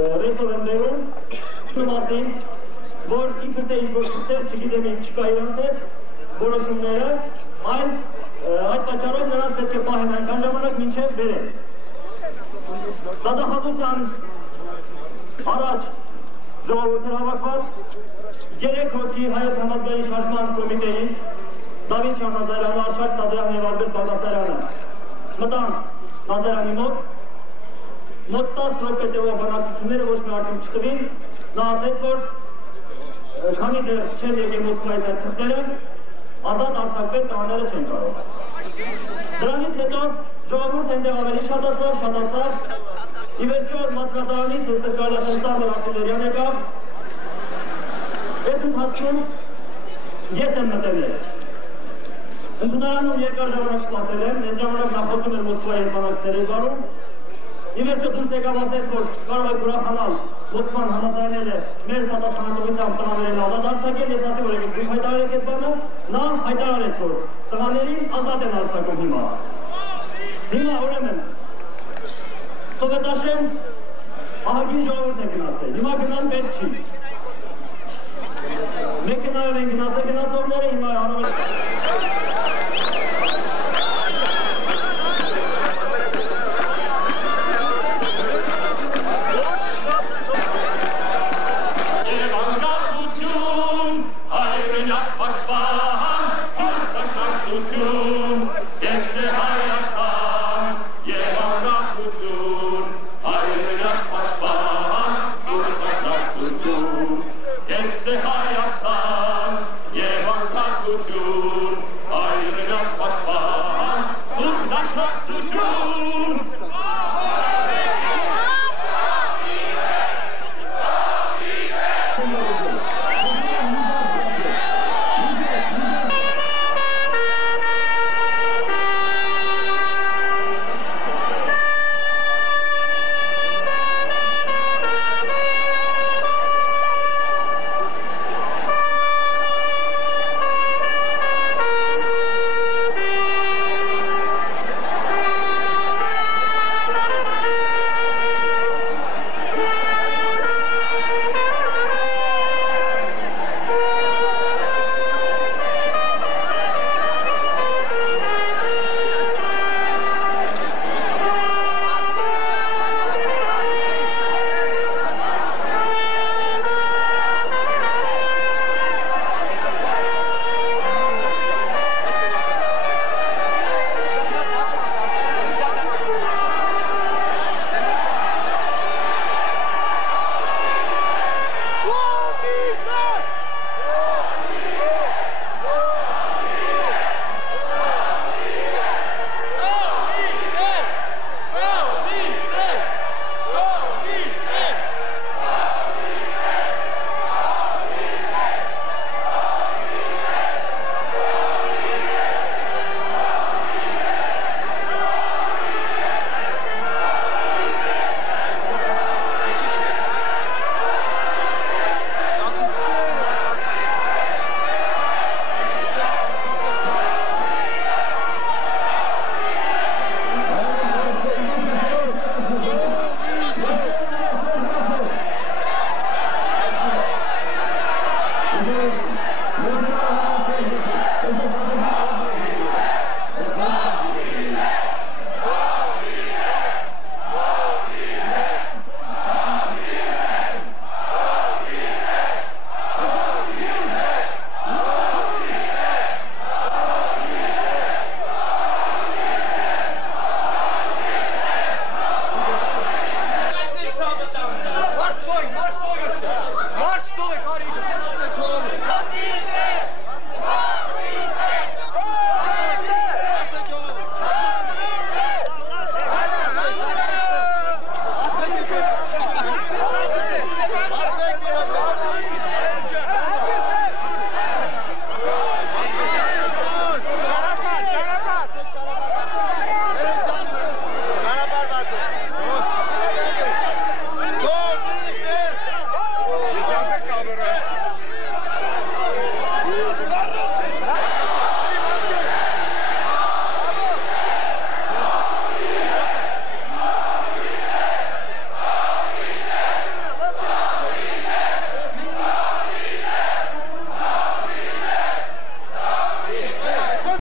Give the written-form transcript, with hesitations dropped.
ռեսով եմ բերում, մասին, որ իբր թե ինչ-որ կստեր, չգիտեմ ինչ չկա իրանց հետ, որոշումները, այդ պատճառով նրանց պետք է պահեն այնքան ժամանակ մինչև բերեն։ Դատախազության առաջ ժողովուրդը հավաքված 3 հոգի Հայոց համազգային շարժման կոմիտեին Դավիթ Շահնազարյանը, Արշակ Սադրյանը և Ալբերտ Բաղդասարյանը մտան Նազարյանի մոտ 10 րոպե տևող բանակցությունները ոչ մի արդյունք չտվին, նա ասեց, որ քանի դեռ չեն եկել Մոսկվայից այդ թղթերը, ազատ արձակվել տղաները չեն կարող։ Դրանից հետո ժողովուրդը այնտեղ ավելի շատացավ, ի վերջո մատրատարանից հստակ կարելի է Սամվել Արտիլերյան եկավ, այդ ընթացքում ես եմ մտել։ Ընդունարանում երկար ժամանակ շփատել եմ, այդ ժամանակ նա խոսում էր Մոսկվայի հետ բանակցությունների բառում, ի վերջո դուրս եկավ ասեց, որ կարող եք ուրախանալ, Մոսկվան համաձայնել է մեր պատասխանատվությամբ տղաներին ազատ արձակել, ես ասի, որ եկեք դուք հայտարարեք այդ բանը, նա հայտարարեց, որ տղաներին ազատ են արձակում հիմա։ Հիմա ուրեմն Սովետաշեն ահագին ժողովուրդ է գնացել, հիմա գնան պետք չի։ Մեքենայով են գնացել գնացողները, հիմա անում են։ Հայ